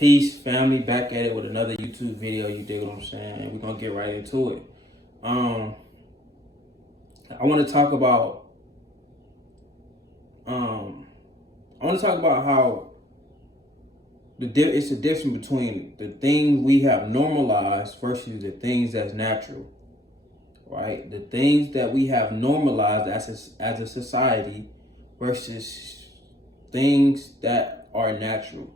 Peace, family. Back at it with another YouTube video. You dig what I'm saying? We're gonna get right into it. I want to talk about. I want to talk about how it's the difference between the things we have normalized versus the things that's natural. Right? The things that we have normalized as a society versus things that are natural.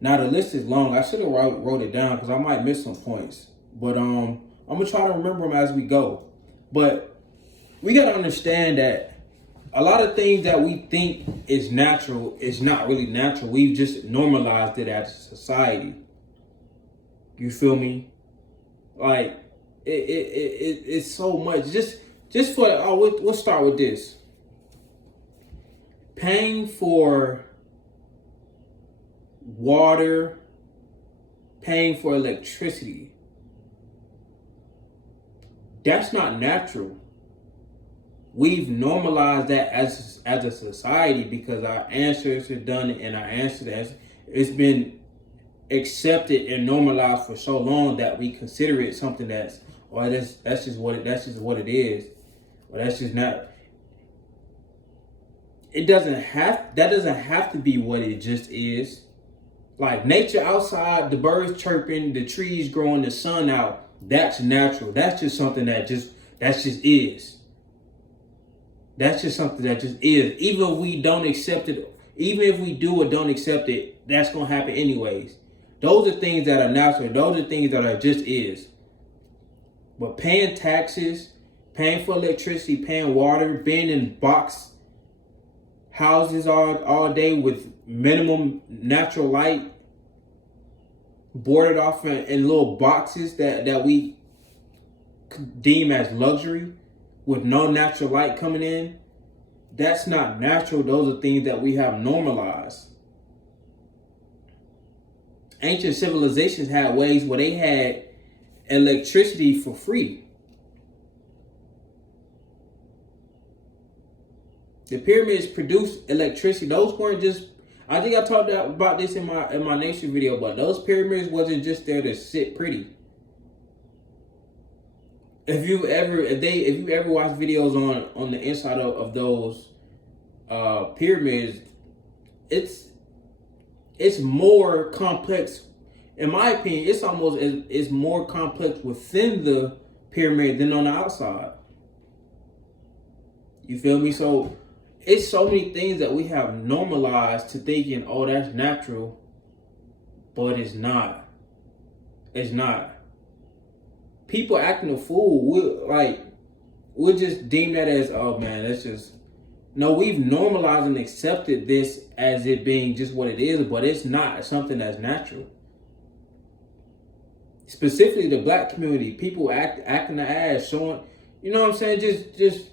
Now the list is long. I should have wrote it down because I might miss some points. But I'm gonna try to remember them as we go. But we gotta understand that a lot of things that we think is natural is not really natural. We've just normalized it as a society. You feel me? Like it's so much. Just for we'll start with this. Paying for water, paying for electricity. That's not natural. We've normalized that as a society because our ancestors have done it, and our ancestors, it's been accepted and normalized for so long that we consider it something that's just what it is. Well, that's just not. That doesn't have to be what it just is. Like nature outside, the birds chirping, the trees growing, the sun out, that's natural. That's just something that just is. That's just something that just is. Even if we don't accept it, even if we do or don't accept it, that's gonna happen anyways. Those are things that are natural. Those are things that are just is. But paying taxes, paying for electricity, paying water, being in box houses all day with minimum natural light, boarded off in little boxes that we deem as luxury with no natural light coming in, that's not natural. Those are things that we have normalized. Ancient civilizations had ways where they had electricity for free. The pyramids produced electricity. Those weren't just, I think I talked about this in my nation video, but those pyramids wasn't just there to sit pretty. If you ever watch videos on the inside of those pyramids, it's more complex. In my opinion, it's more complex within the pyramid than on the outside. You feel me? So it's so many things that we have normalized to thinking, oh, that's natural, but it's not. It's not. People acting a fool, we'll just deem that as, oh man, that's just, no, we've normalized and accepted this as it being just what it is, but it's not something that's natural. Specifically the black community, people acting the ass, showing, you know what I'm saying, just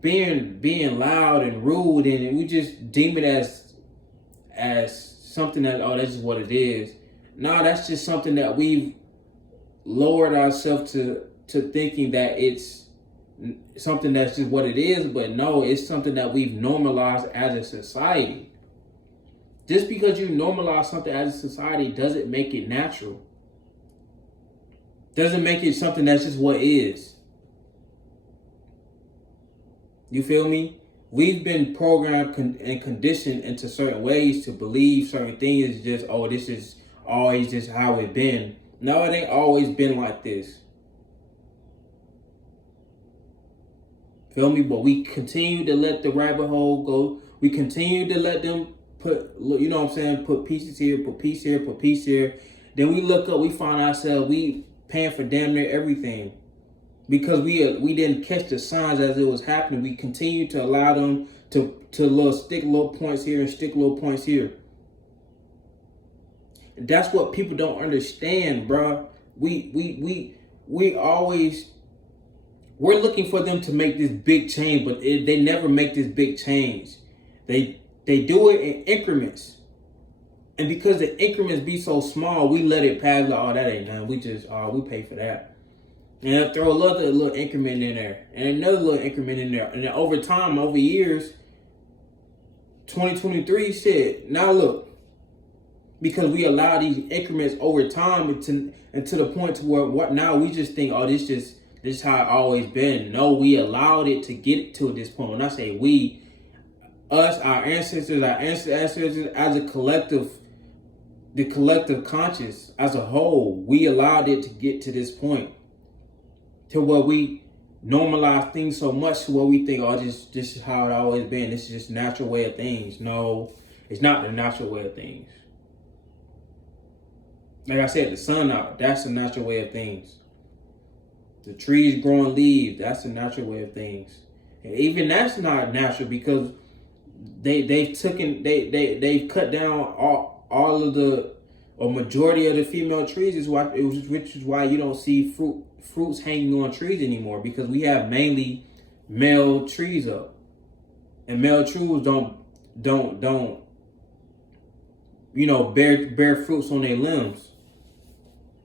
being loud and rude, and we just deem it as something that, oh, that's just what it is. No, that's just something that we've lowered ourselves to thinking that it's something that's just what it is, but no, it's something that we've normalized as a society. Just because you normalize something as a society doesn't make it natural. Doesn't make it something that's just what is. You feel me? We've been programmed and conditioned into certain ways to believe certain things is just, oh, this is always just how it been. No, it ain't always been like this. Feel me? But we continue to let the rabbit hole go. We continue to let them put, you know what I'm saying, put pieces here, put piece here, put piece here. Then we look up, we find ourselves, we paying for damn near everything. Because we didn't catch the signs as it was happening. We continue to allow them to stick little points here and stick little points here. That's what people don't understand, bro. We're looking for them to make this big change, but they never make this big change. They do it in increments, and because the increments be so small, we let it pass. Like, oh, that ain't nothing. We pay for that, and they'll throw another little increment in there, and another little increment in there, and then over time, over years, 2023 shit. Now look. because we allow these increments over time and to the point to where what now we just think, oh, this is how it always been. No, we allowed it to get to this point. When I say we, us, our ancestors, as a collective, the collective conscious as a whole, we allowed it to get to this point to where we normalize things so much to where we think, oh, this is how it always been. This is just natural way of things. No, it's not the natural way of things. Like I said, the sun out, that's the natural way of things. The trees growing leaves, that's the natural way of things. And even that's not natural because they've cut down all of the or majority of the female trees, which is why you don't see fruits hanging on trees anymore, because we have mainly male trees up. And male trees don't bear fruits on their limbs.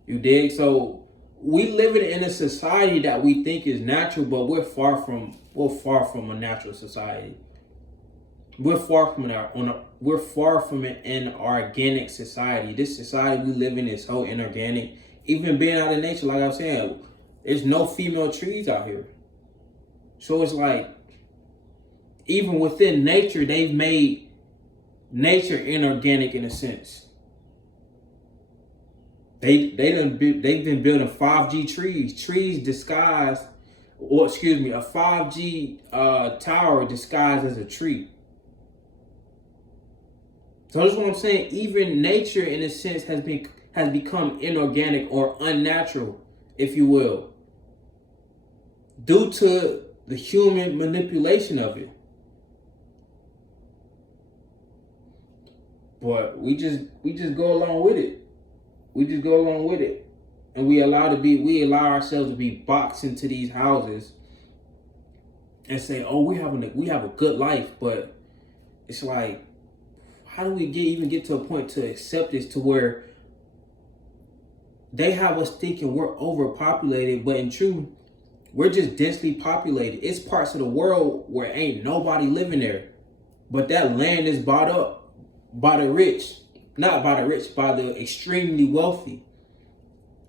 You dig? So we live in a society that we think is natural, but we're far from a natural society. We're far from an organic society. This society we live in is so inorganic. Even being out in nature, like I was saying, there's no female trees out here. So it's like, even within nature, they've made nature inorganic in a sense. They've been building 5G trees disguised, or excuse me, a 5G tower disguised as a tree. So that's what I'm saying. Even nature, in a sense, has become inorganic or unnatural, if you will, due to the human manipulation of it. But we just go along with it. We just go along with it, and we allow ourselves to be boxed into these houses and say, "Oh, we have a good life." But it's like, how do we even get to a point to accept this, to where they have us thinking we're overpopulated, but in truth, we're just densely populated. It's parts of the world where ain't nobody living there, but that land is bought up by the rich. Not by the rich, by the extremely wealthy.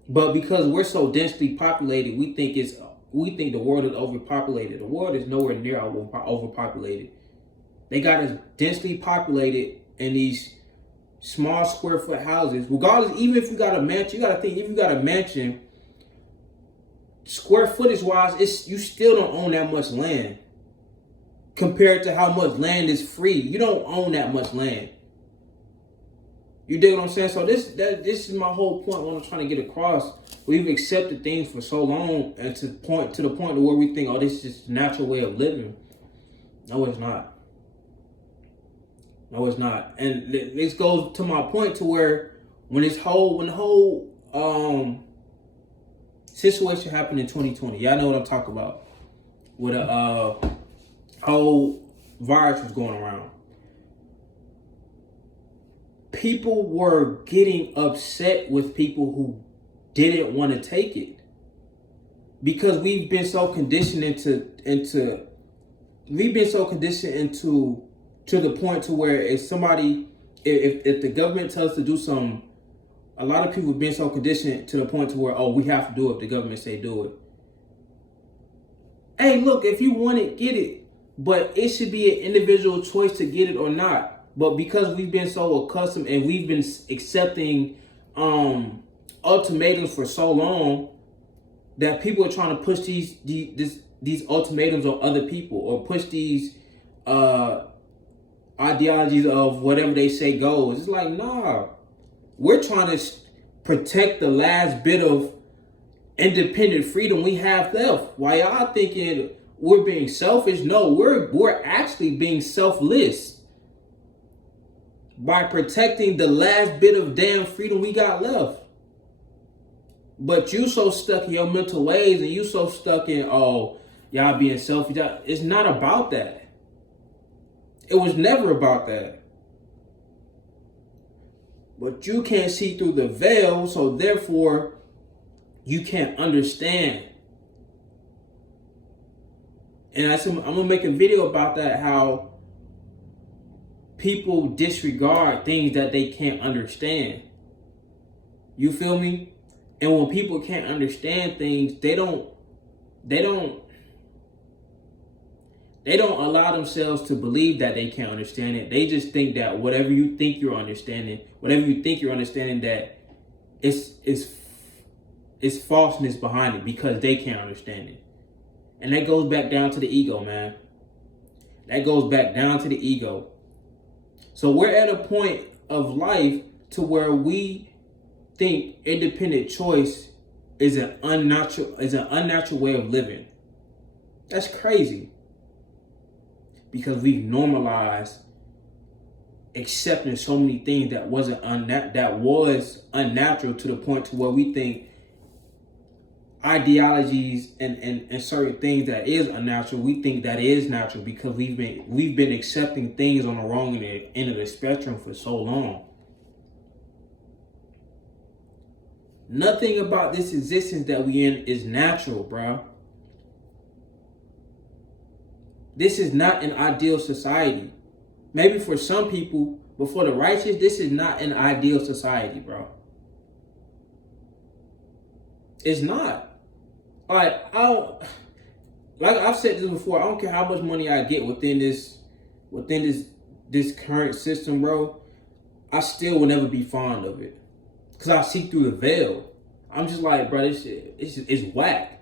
But because we're so densely populated, we think the world is overpopulated. The world is nowhere near overpopulated. They got us densely populated in these small square foot houses. Regardless, even if you got a mansion, you got to think, if you got a mansion, square footage wise, you still don't own that much land compared to how much land is free. You don't own that much land. You dig what I'm saying? So this is my whole point. What I'm trying to get across. We've accepted things for so long, and to the point where we think, oh, this is just a natural way of living. No, it's not. No, it's not. And this goes to my point to where when the whole situation happened in 2020, y'all know what I'm talking about, with a whole virus was going around. People were getting upset with people who didn't want to take it, because we've been so conditioned into to the point to where if the government tells us to do something, a lot of people have been so conditioned to the point to where, oh, we have to do it if the government say do it. Hey, look, if you want it, get it, but it should be an individual choice to get it or not. But because we've been so accustomed and we've been accepting ultimatums for so long, that people are trying to push these ultimatums on other people, or push these ideologies of whatever they say goes. It's like, nah, we're trying to protect the last bit of independent freedom we have left. Why y'all thinking we're being selfish? No, we're actually being selfless by protecting the last bit of damn freedom we got left. But you so stuck in your mental ways, and you so stuck in, oh, y'all being selfish. It's not about that. It was never about that. But you can't see through the veil, so therefore you can't understand. And I'm gonna make a video about that, how people disregard things that they can't understand. You feel me? And when people can't understand things, they don't allow themselves to believe that they can't understand it. They just think that whatever you think you're understanding, that it's falseness behind it because they can't understand it. And that goes back down to the ego, man. That goes back down to the ego. So we're at a point of life to where we think independent choice is an unnatural way of living. That's crazy. Because we've normalized accepting so many things that was unnatural to the point to where we think ideologies and certain things that is unnatural, we think that is natural because we've been accepting things on the wrong end of the spectrum for so long. Nothing about this existence that we in is natural, bro. This is not an ideal society. Maybe for some people, but for the righteous, this is not an ideal society, bro. It's not. Like I've said this before, I don't care how much money I get within this current system, bro. I still will never be fond of it. Cause I see through the veil. I'm just like, bro, this shit it's whack.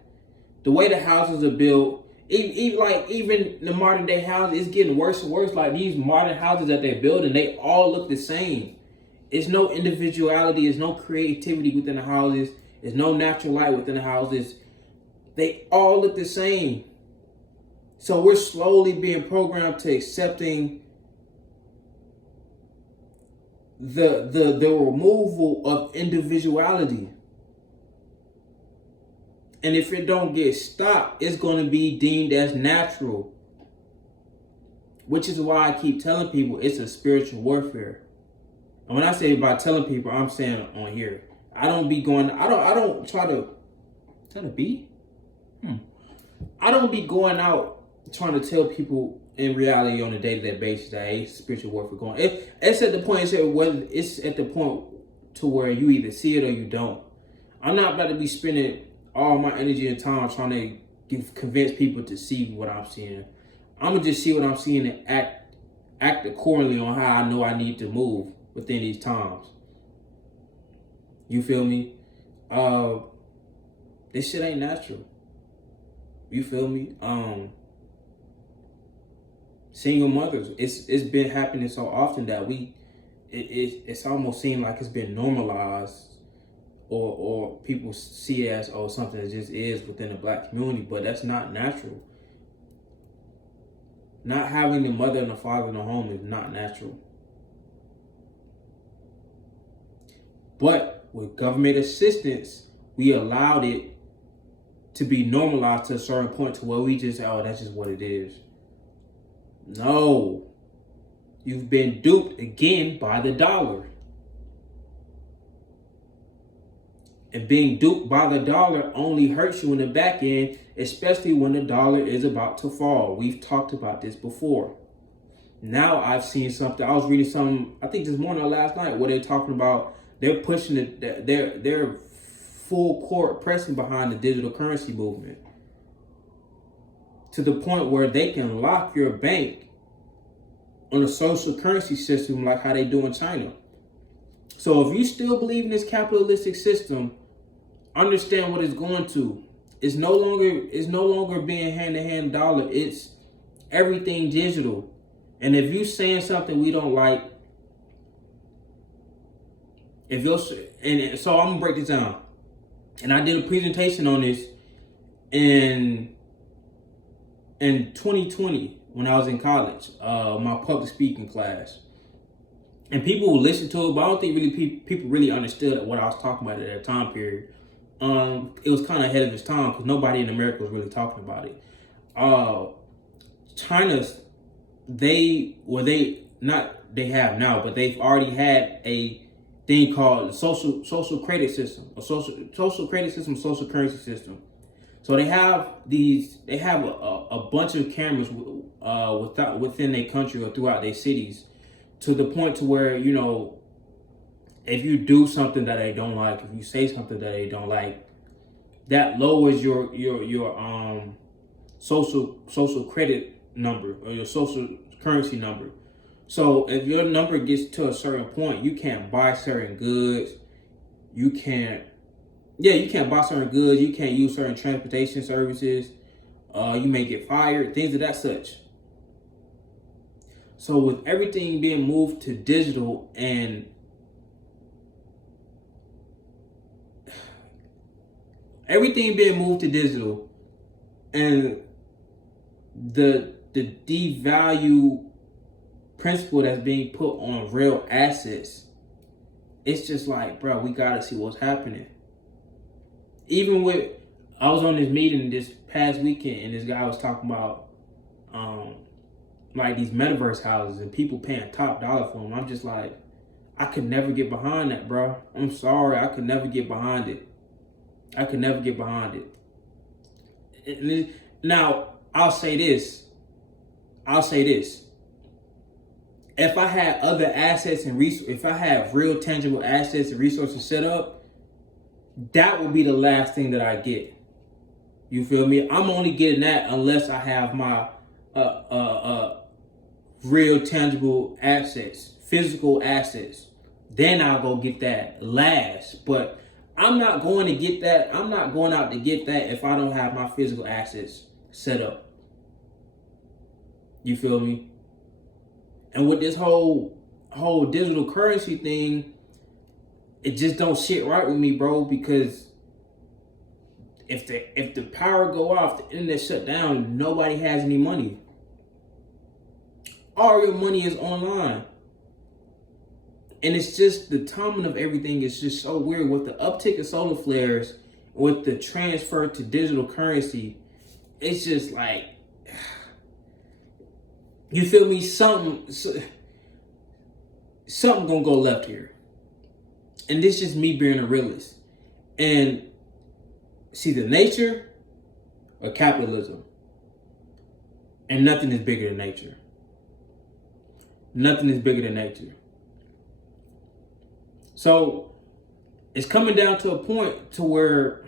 The way the houses are built, even the modern day houses, it's getting worse and worse. Like these modern houses that they're building, they all look the same. There's no individuality, there's no creativity within the houses, there's no natural light within the houses. They all look the same. So we're slowly being programmed to accepting the removal of individuality. And if it don't get stopped, it's going to be deemed as natural. Which is why I keep telling people it's a spiritual warfare. And when I say about telling people, I'm saying on here. I don't try to be. I don't be going out trying to tell people in reality on a day-to-day basis that hey, spiritual warfare going. It's at the point to where you either see it or you don't. I'm not about to be spending all my energy and time trying to convince people to see what I'm seeing. I'm gonna just see what I'm seeing and act accordingly on how I know I need to move within these times. You feel me? This shit ain't natural. You feel me? Single mothers, it's been happening so often that it's almost seemed like it's been normalized, or people see it as something that just is within the black community, but that's not natural. Not having the mother and the father in the home is not natural. But with government assistance, we allowed it to be normalized to a certain point to where we just, that's just what it is. No. You've been duped again by the dollar. And being duped by the dollar only hurts you in the back end, especially when the dollar is about to fall. We've talked about this before. Now I've seen something, I was reading something, I think this morning or last night, where they're talking about they're pushing it, they're full court pressing behind the digital currency movement to the point where they can lock your bank on a social currency system like how they do in China. So if you still believe in this capitalistic system, understand what it's going to. It's no longer being hand-to-hand dollar. It's everything digital. And if you saying something we don't like, so I'm gonna break this down. And I did a presentation on this in 2020 when I was in college, my public speaking class. And people would listen to it, but I don't think people really understood what I was talking about at that time period. It was kind of ahead of its time because nobody in America was really talking about it. China's, they have now, but they've already had a thing called social credit system, social currency system. So they have a bunch of cameras within their country or throughout their cities to the point to where, you know, if you do something that they don't like, if you say something that they don't like, that lowers your social credit number or your social currency number. So if your number gets to a certain point, you can't buy certain goods. You can't buy certain goods. You can't use certain transportation services. You may get fired, things of that such. So with everything being moved to digital and the devalue principle that's being put on real assets, it's just like, bro, we gotta see what's happening. Even with, I was on this meeting this past weekend and this guy was talking about like these metaverse houses and people paying top dollar for them. I'm just like, I could never get behind that, bro. I'm sorry, I could never get behind it. Now, I'll say this. If I had other assets and if I have real tangible assets and resources set up, that would be the last thing that I get. You feel me? I'm only getting that unless I have my real tangible assets, physical assets. Then I'll go get that last. But I'm not going to get that. I'm not going out to get that if I don't have my physical assets set up. You feel me? And with this whole digital currency thing, it just don't sit right with me, bro, because if the power go off, the internet shut down, nobody has any money. All your money is online. And it's just the timing of everything is just so weird. With the uptick of solar flares, with the transfer to digital currency, it's just like, you feel me? Something gonna go left here. And this is just me being a realist. And see, the nature or capitalism. And nothing is bigger than nature. Nothing is bigger than nature. So it's coming down to a point to where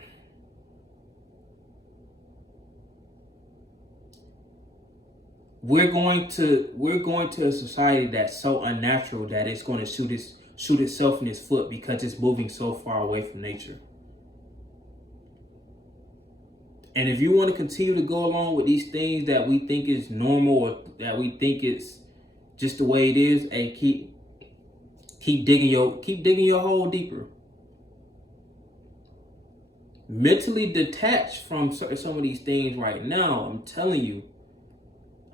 we're going to a society that's so unnatural that it's going to shoot itself in its foot because it's moving so far away from nature. And if you want to continue to go along with these things that we think is normal or that we think it's just the way it is, hey, keep digging your hole deeper. Mentally detached from some of these things right now. I'm telling you,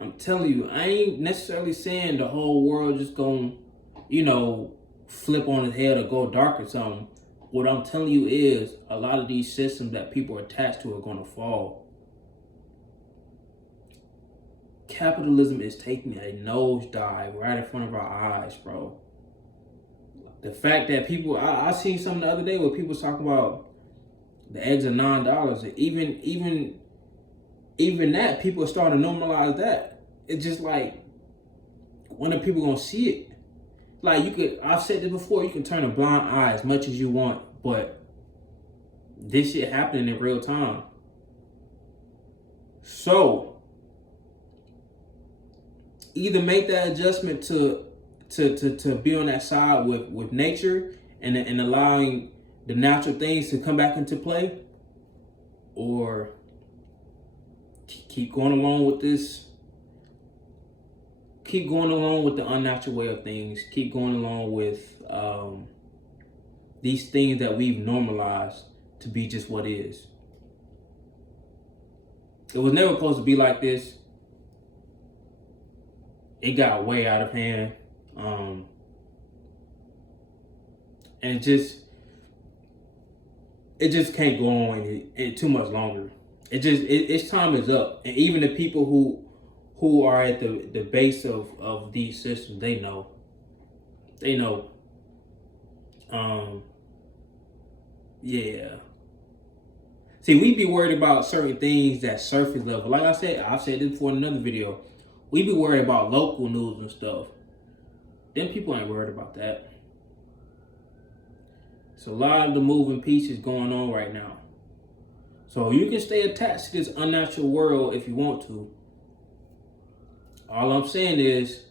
I ain't necessarily saying the whole world just gonna, flip on its head or go dark or something. What I'm telling you is a lot of these systems that people are attached to are gonna fall. Capitalism is taking a nosedive right in front of our eyes, bro. The fact that people, I seen something the other day where people was talking about the eggs are $9. Even that, people are starting to normalize that. It's just like, when are people gonna see it? Like, I've said this before, you can turn a blind eye as much as you want, but this shit happening in real time. So, either make that adjustment to be on that side with nature and allowing the natural things to come back into play, or keep going along with this. Keep going along with the unnatural way of things. Keep going along with these things that we've normalized to be just what is. It was never supposed to be like this. It got way out of hand. And it just can't go on too much longer. Its time is up. And even the people who are at the base of these systems, they know. Yeah. See, we be worried about certain things that surface level. Like I've said this before in another video. We be worried about local news and stuff. Then people ain't worried about that. So a lot of the moving pieces going on right now. So you can stay attached to this unnatural world if you want to. All I'm saying is,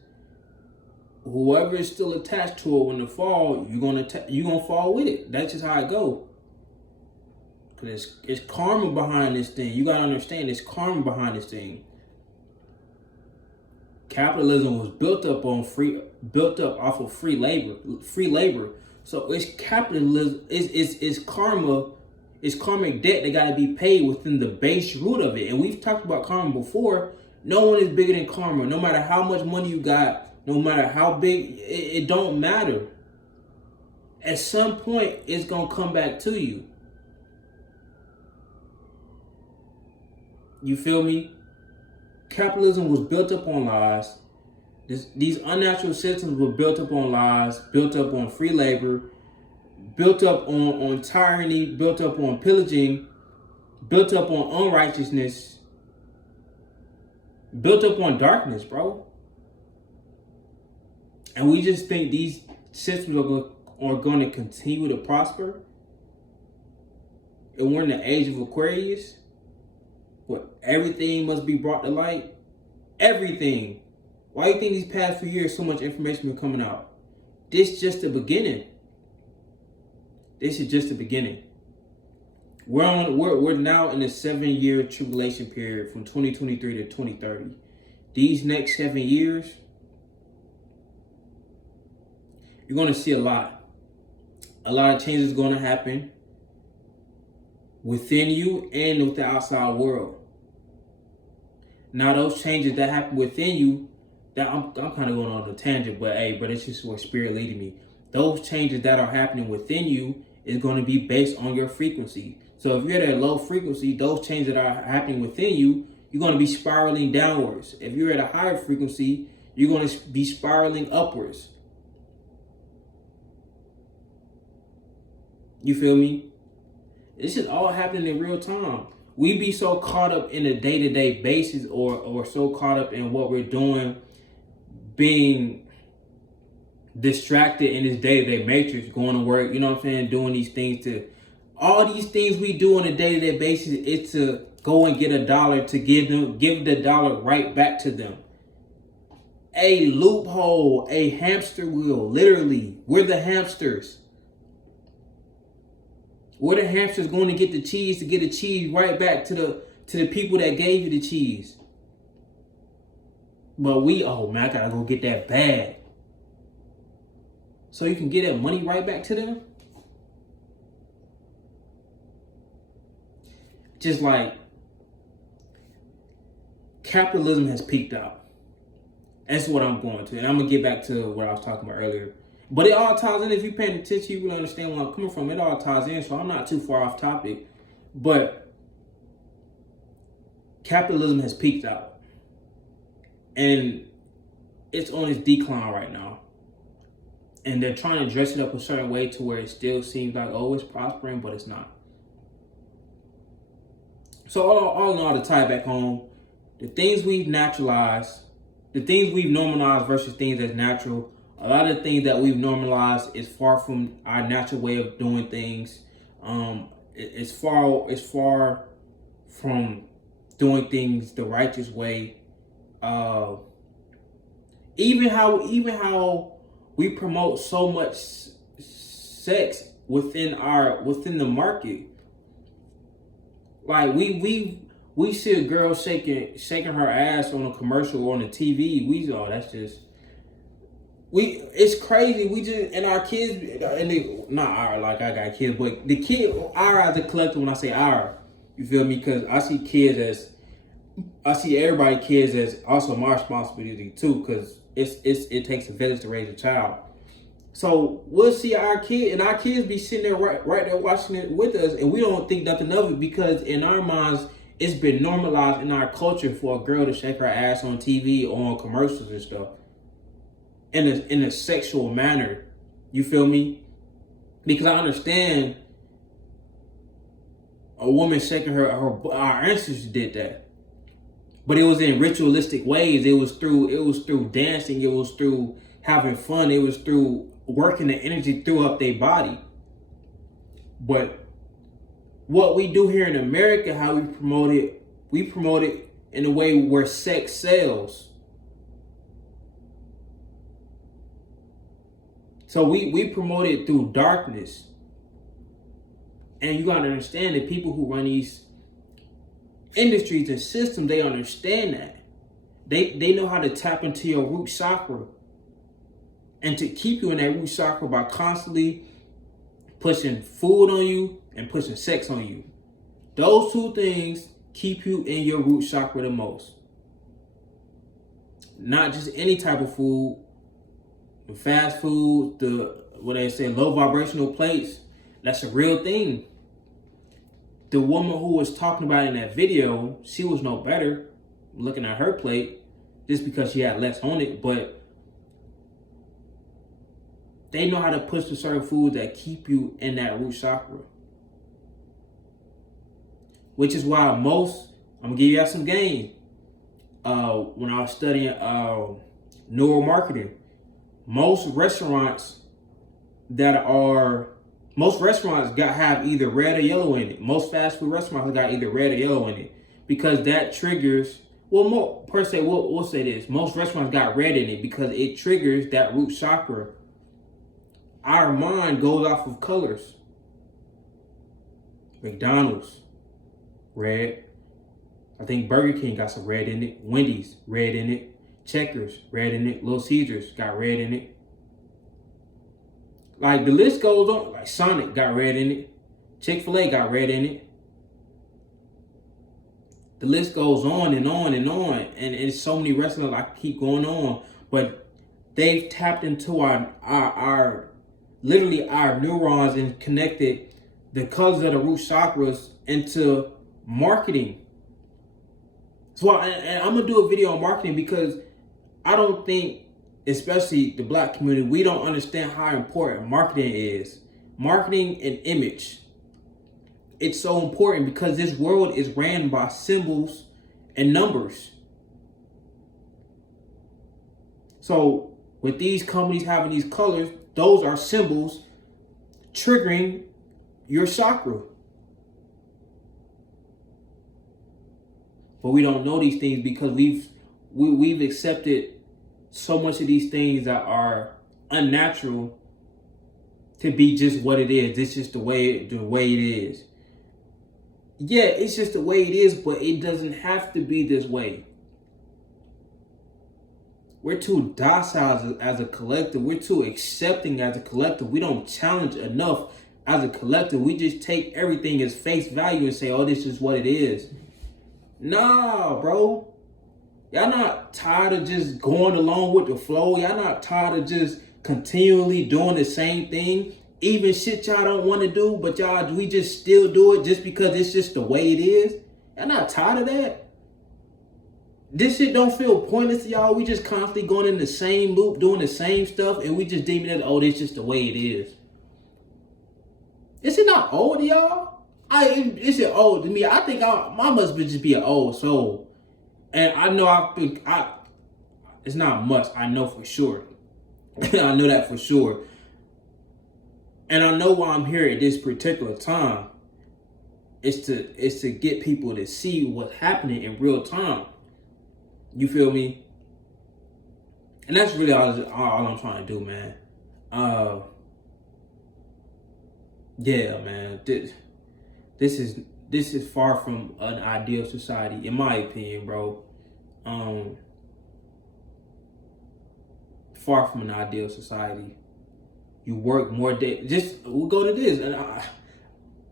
whoever is still attached to it when it fall, you're gonna fall with it. That's just how it go. Cause it's karma behind this thing. You gotta understand, it's karma behind this thing. Capitalism was built up off of free labor. So it's capitalism. It's karma. It's karmic debt that got to be paid within the base root of it. And we've talked about karma before. No one is bigger than karma. No matter how much money you got, no matter how big, it don't matter. At some point, it's gonna come back to you. You feel me? Capitalism was built up on lies. These unnatural systems were built up on lies, built up on free labor, built up on tyranny, built up on pillaging, built up on unrighteousness, built up on darkness, bro. And we just think these systems are going to continue to prosper. And we're in the age of Aquarius, where everything must be brought to light. Everything. Why do you think these past few years so much information been coming out? This is just the beginning. This is just the beginning. We're now in a 7-year tribulation period from 2023 to 2030. These next 7 years, you're going to see a lot. A lot of changes going to happen within you and with the outside world. Now, those changes that happen within you, that I'm kind of going on a tangent, but it's just where spirit leading me. Those changes that are happening within you is going to be based on your frequency. So if you're at a low frequency, those changes that are happening within you, you're going to be spiraling downwards. If you're at a higher frequency, you're going to be spiraling upwards. You feel me? This is all happening in real time. We be so caught up in a day-to-day basis or so caught up in what we're doing, being distracted in this day-to-day matrix, going to work, you know what I'm saying, doing these things all these things we do on a day-to-day basis is to go and get a dollar to give the dollar right back to them. A loophole, a hamster wheel, literally. We're the hamsters. We're the hamsters going to get the cheese right back to the people that gave you the cheese. But I gotta go get that bag. So you can get that money right back to them? Just like capitalism has peaked out. That's what I'm going to. And I'm going to get back to what I was talking about earlier. But it all ties in. If you're paying attention, you will understand where I'm coming from. It all ties in, so I'm not too far off topic. But capitalism has peaked out. And it's on its decline right now. And they're trying to dress it up a certain way to where it still seems like, it's prospering, but it's not. So all in all, to tie back home, the things we've naturalized, the things we've normalized versus things that's natural, a lot of things that we've normalized is far from our natural way of doing things. It's far from doing things the righteous way. Even how we promote so much sex within the market. Like we see a girl shaking her ass on a commercial or on the TV. It's crazy. We just, and our kids, not our, like I got kids, but the kid, our as a collective, when I say our, you feel me? Because I see everybody kids as also my responsibility too, because it takes a village to raise a child. So we'll see our kid, and our kids be sitting there right there watching it with us, and we don't think nothing of it because in our minds, it's been normalized in our culture for a girl to shake her ass on TV or on commercials and stuff in a sexual manner. You feel me? Because I understand a woman shaking our ancestors did that, but it was in ritualistic ways. It was through dancing. It was through having fun. It was through working the energy throughout their body. But what we do here in America, how we promote it in a way where sex sells. So we promote it through darkness. And you gotta understand that people who run these industries and systems, they understand that. They know how to tap into your root chakra and to keep you in that root chakra by constantly pushing food on you and pushing sex on you. Those two things keep you in your root chakra the most. Not just any type of food, the fast food, the what they say, low vibrational plates. That's a real thing. The woman who was talking about in that video, she was no better looking at her plate just because she had less on it, but they know how to push the certain foods that keep you in that root chakra. Which is why I'm gonna give you some game. When I was studying neuromarketing, most restaurants have either red or yellow in it. Most fast food restaurants got either red or yellow in it because that triggers. Well, we'll say this: most restaurants got red in it because it triggers that root chakra. Our mind goes off of colors. McDonald's, red. I think Burger King got some red in it. Wendy's, red in it. Checkers, red in it. Little Caesars got red in it. Like the list goes on. Like Sonic got red in it. Chick-fil-A got red in it. The list goes on and on and on. And it's so many restaurants I keep going on. But they've tapped into our literally our neurons and connected the colors of the root chakras into marketing. So I'm going to do a video on marketing because I don't think, especially the black community, we don't understand how important marketing is. Marketing and image. It's so important because this world is ran by symbols and numbers. So with these companies having these colors, those are symbols triggering your chakra. But we don't know these things because we've accepted so much of these things that are unnatural to be just what it is. It's just the way it is. Yeah, it's just the way it is, but it doesn't have to be this way. We're too docile as a collective. We're too accepting as a collective. We don't challenge enough as a collective. We just take everything as face value and say, oh, this is what it is. Nah, bro. Y'all not tired of just going along with the flow. Y'all not tired of just continually doing the same thing. Even shit y'all don't want to do, but we just still do it just because it's just the way it is. Y'all not tired of that? This shit don't feel pointless to y'all. We just constantly going in the same loop, doing the same stuff, and we just deeming it, oh, this just the way it is. Is it not old to y'all? Is it old to me? I think I must just be an old soul. And I know it's not much. I know for sure. I know that for sure. And I know why I'm here at this particular time. It's to get people to see what's happening in real time. You feel me? And that's really all I'm trying to do, man. Yeah, man. This is far from an ideal society, in my opinion, bro. Far from an ideal society. You work more days. We'll go to this, and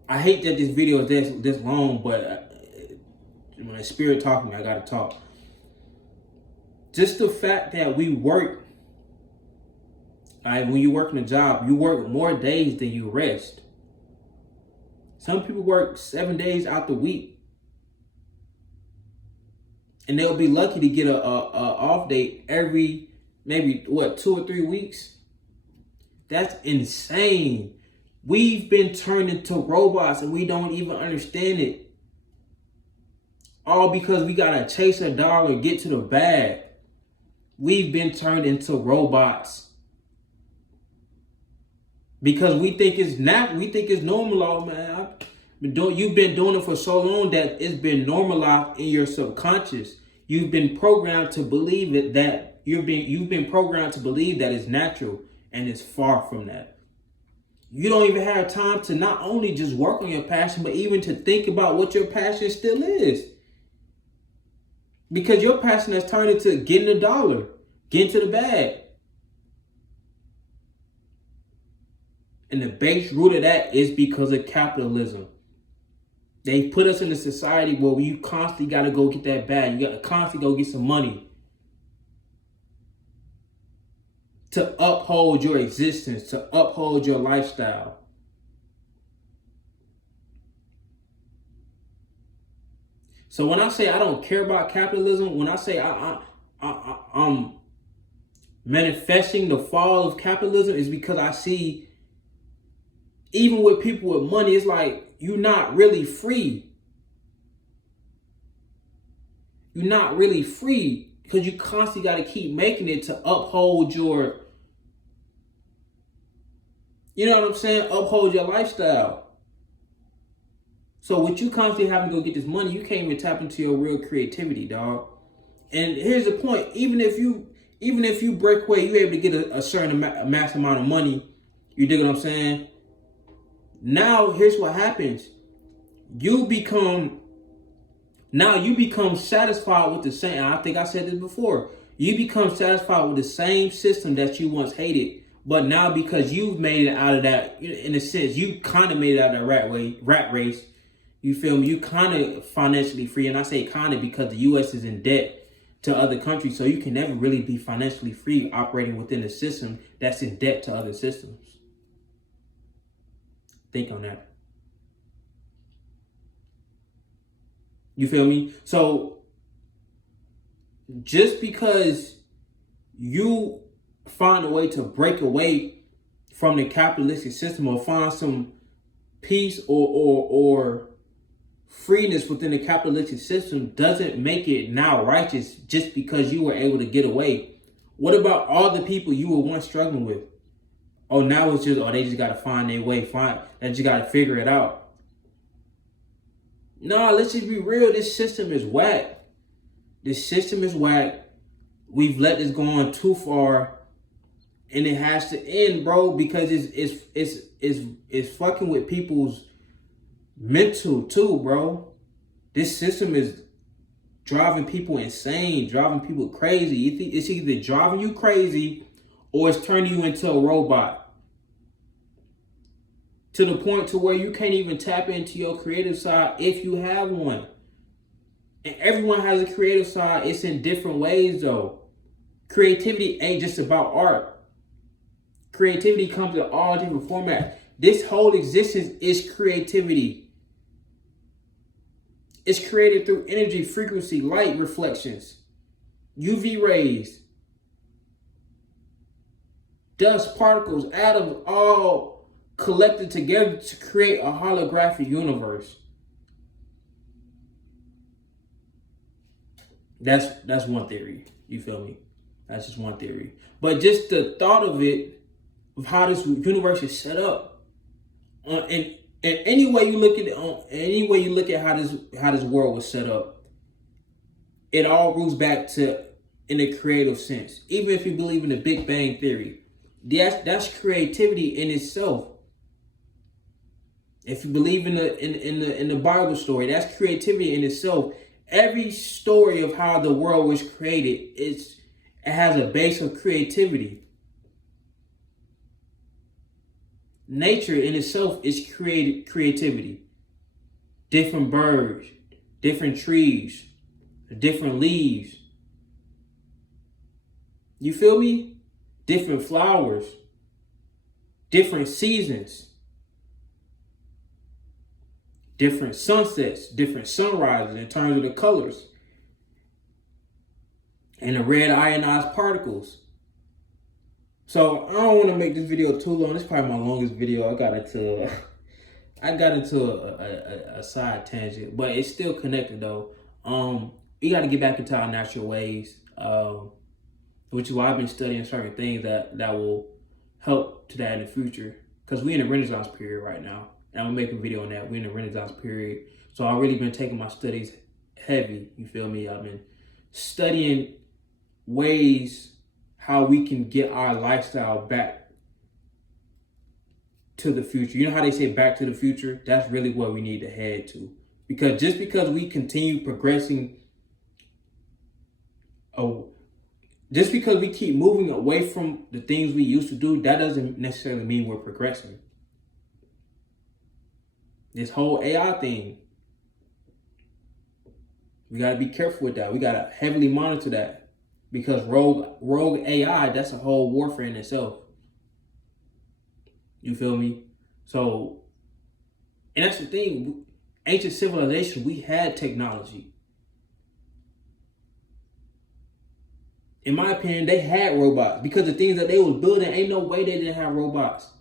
I hate that this video is this long, but when the spirit talking, I gotta talk. Just the fact that we work, when you work in a job, you work more days than you rest. Some people work 7 days out the week, and they'll be lucky to get a off day every maybe 2 or 3 weeks. That's insane. We've been turned into robots and we don't even understand it. All because we gotta chase a dollar, get to the bag. We've been turned into robots. because we think it's not. We think it's normal, man. You've been doing it for so long that it's been normalized in your subconscious. You've been programmed to believe it, that you've been programmed to believe that it's natural, and it's far from that. You don't even have time to not only just work on your passion, but even to think about what your passion still is. Because your passion has turned into getting a dollar, getting to the bag. And the base root of that is because of capitalism. They put us in a society where you constantly got to go get that bag. You got to constantly go get some money to uphold your existence, to uphold your lifestyle. So when I say I don't care about capitalism, when I say I'm manifesting the fall of capitalism, is because I see, even with people with money, it's like you're not really free. You're not really free because you constantly got to keep making it to uphold your, you know what I'm saying? Uphold your lifestyle. So with you constantly having to go get this money, you can't even tap into your real creativity, dog. And here's the point: even if you break away, you're able to get a certain mass amount of money. You dig what I'm saying? Now here's what happens: you become satisfied with the same. I think I said this before. You become satisfied with the same system that you once hated, but now because you've made it out of that, in a sense, you kind of made it out of that rat race. You feel me? You kind of financially free, and I say kind of because the U.S. is in debt to other countries, so you can never really be financially free operating within a system that's in debt to other systems. Think on that. You feel me? So just because you find a way to break away from the capitalistic system or find some peace or freeness within the capitalistic system doesn't make it now righteous just because you were able to get away. What about all the people you were once struggling with? Oh, now it's just, they just got to find their way. They just got to figure it out. Nah, let's just be real. This system is whack. This system is whack. We've let this go on too far, and it has to end, bro. Because it's fucking with people's mental too, bro. This system is driving people insane, driving people crazy. It's either driving you crazy or it's turning you into a robot. To the point to where you can't even tap into your creative side if you have one. And everyone has a creative side. It's in different ways though. Creativity ain't just about art. Creativity comes in all different formats. This whole existence is creativity. It's created through energy, frequency, light reflections, UV rays, dust, particles, atoms, all collected together to create a holographic universe. That's one theory. You feel me? That's just one theory. But just the thought of it, of how this universe is set up, and any way you look at it, any way you look at how this world was set up, it all roots back to in a creative sense. Even if you believe in the Big Bang theory, that's creativity in itself. If you believe in the Bible story, that's creativity in itself. Every story of how the world was created, it has a base of creativity. Nature in itself is creativity. Different birds, different trees, different leaves. You feel me? Different flowers, different seasons, different sunsets, different sunrises in terms of the colors, and the red ionized particles. So I don't want to make this video too long. This is probably my longest video. I got into a side tangent, but it's still connected though. We got to get back into our natural ways, which is why I've been studying certain things that will help to that in the future. because we in a renaissance period right now. And I'm making a video on that. We're in a renaissance period. So I've really been taking my studies heavy. You feel me? I've been studying ways how we can get our lifestyle back to the future. You know how they say back to the future? That's really what we need to head to. Because just because we continue progressing, just because we keep moving away from the things we used to do, that doesn't necessarily mean we're progressing. This whole AI thing, we got to be careful with that. We got to heavily monitor that, because rogue AI, that's a whole warfare in itself. You feel me? So, and that's the thing. Ancient civilization, we had technology. In my opinion, they had robots, because the things that they was building, ain't no way they didn't have robots.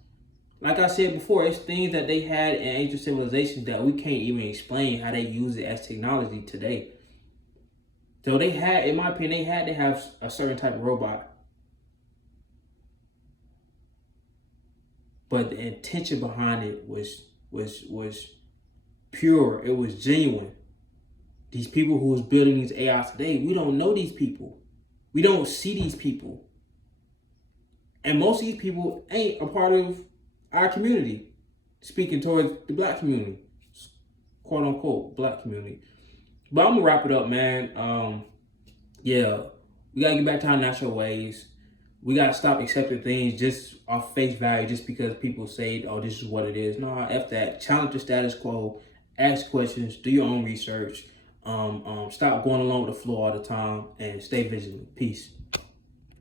Like I said before, it's things that they had in ancient civilizations that we can't even explain how they use it as technology today. So they had, in my opinion, they had to have a certain type of robot. But the intention behind it was pure. It was genuine. These people who was building these AI today, we don't know these people. We don't see these people. And most of these people ain't a part of our community. Speaking towards the black community. Quote unquote, black community. But I'm gonna wrap it up, man. Yeah, we gotta get back to our natural ways. We gotta stop accepting things just off face value, just because people say, "Oh, this is what it is." No, F that. Challenge the status quo. Ask questions. Do your own research. Stop going along with the flow all the time, and stay vigilant. Peace.